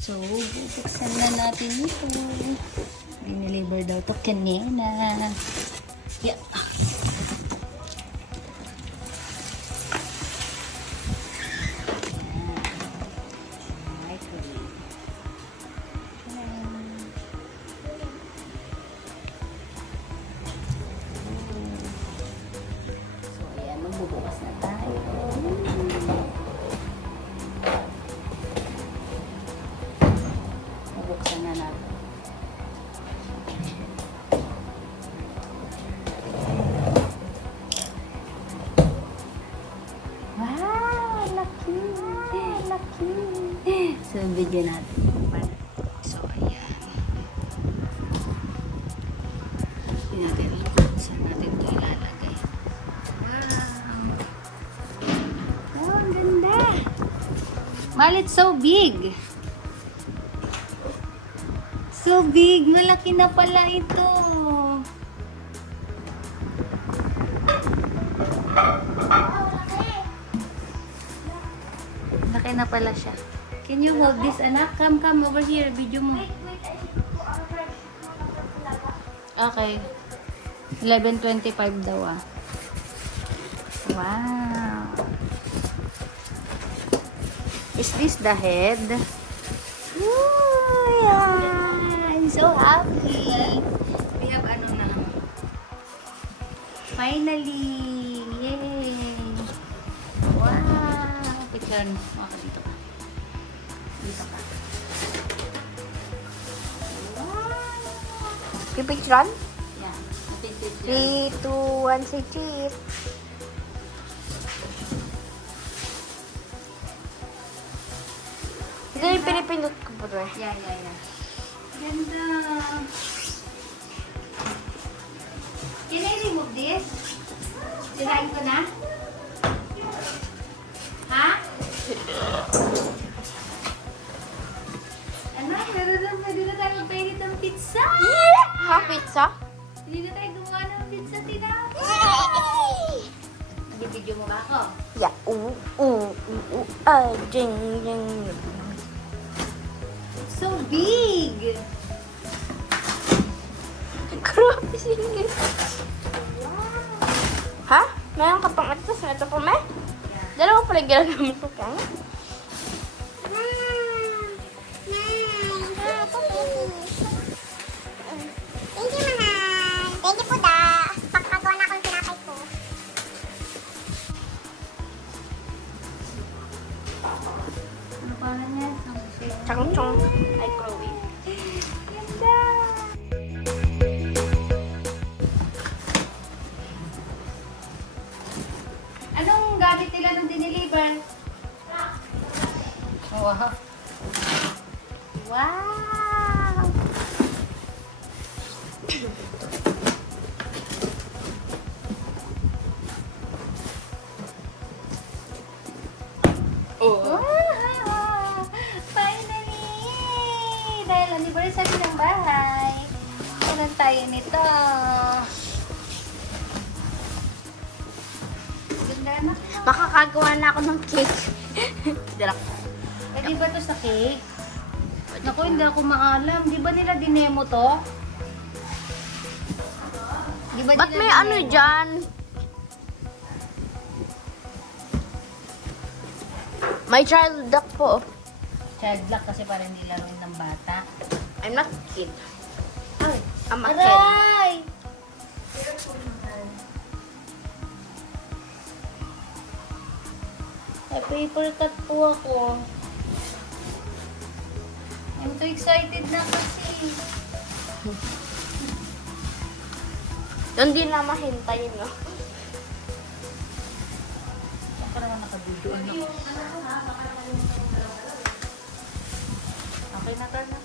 So, bubuksan na natin ito. Dineliver daw to kanina. Yeah. So, ayan. Magbubukas na tayo. Buksan na natin. Wow! Laki! Laki! So, video natin. So, ayan. Natin. Saan natin ito ilalagay? Wow! Oh, ang ganda! Mal, it's so big! So big! Malaki na pala ito! Laki na pala siya. Can you hold this, anak? Come over here. Video mo. Okay. 11:25 daw ah. Wow! Is this the head? Ooh, yeah! So happy. We have ano na. Finally. Yay. Wow. Picture. Okay, dito ka. Dito ka. Wow. Pipicturean? Yeah. 3, 2, 1, say cheese. Ito yung pinipindot ko po ito eh. Yeah. Ganda. Can I remove this? Sirain ko na? Ha? Ano? Pwede na tayo magpainit ng pizza? Ha? Pizza? Hindi na tayo gumawa ng pizza, Tina. Nag-video mo ba ako? Yeah. Jing, jing. So big! Grabe singil. Ha? Mayroon ka pang ito sa ito po, me? Dalawa pala ginagamit ko ka. Thank you, mahal. Thank you po, da. Pagpagawa na akong tinapay ko. Ano pa niya? Chong-chong. Microwave. Ganda! Anong gamit nila nung dineliver? Wow! Wow! Wow! Finally! Dahil anniversary ng bahay, meron tayo nito. Ganda na. Makakagawa na ako ng cake. Direct. Pwede ba ito sa cake? Naku, hindi ako maalam. Di ba nila dinemo to? Di ba Ba't nila may dinemo? ano dyan? May child duck po. Child lock kasi para hindi laruin ng bata. I'm not a kid. I'm a kid. Aray! May paper cut po ako. I'm too excited na kasi. Yung di na mahintay, no? Ako naman nakabidoan ako. Okay na, Carla.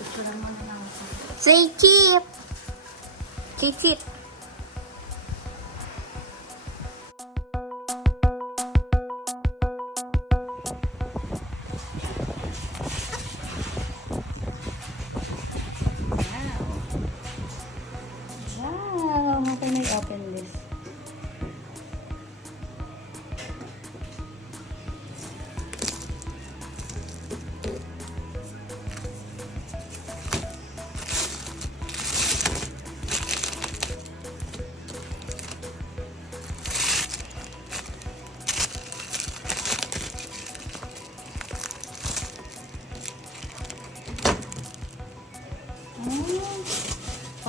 Picturean mo na lang ako. Say cheep! Cheep. Wow! How can I open this?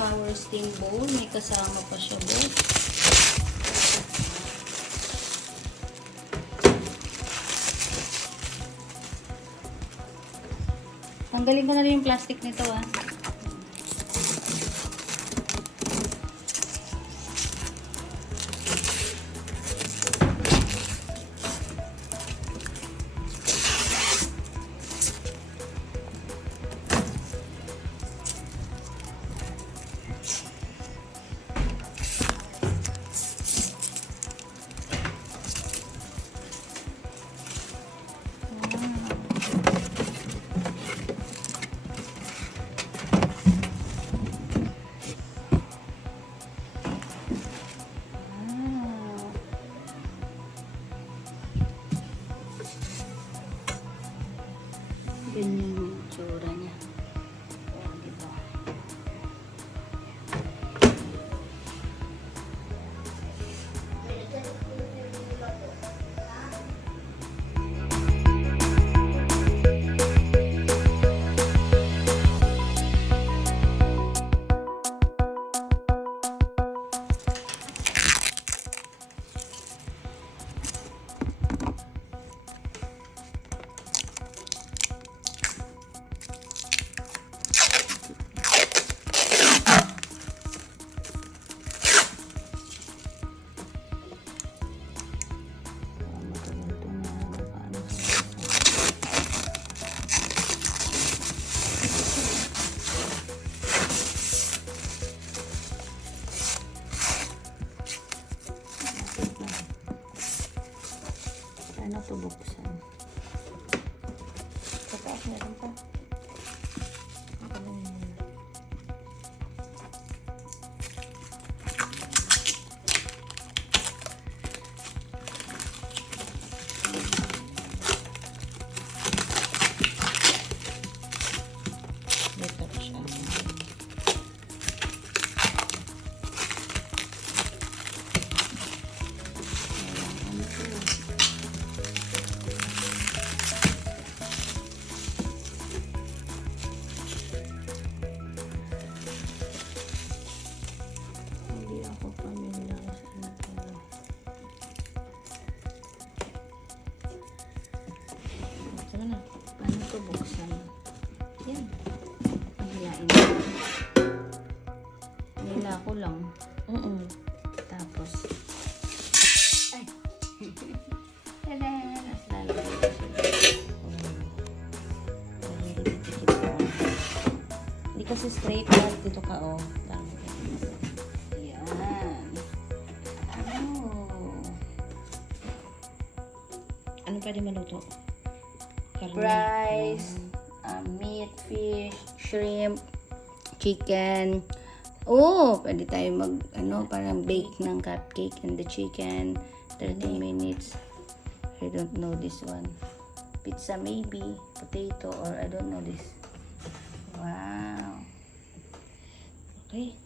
flour steam bowl. May kasama pa siya, boss. Tanggalin ko na rin yung plastic nito, ah. Ganyan yung tsura niya. Ayan, diba? Paano ito buksan? Sa taas meron pa. Dito siya. Hindi ako pamilya sa ito. Ito na. Paano ito buksan? Yan. Paghilain mo. Nila ko lang. Tapos. Ay. Tada! Mas lalagay ko siya. Hindi kasi straight lang. Dito ka, oh. Yan. Ano pwede maluto? Karne. Rice, meat, fish, shrimp, chicken. Oh, pwede tayo mag, parang bake ng cupcake and the chicken. 30 minutes. I don't know this one. Pizza maybe. Potato or I don't know this. Wow. Okay.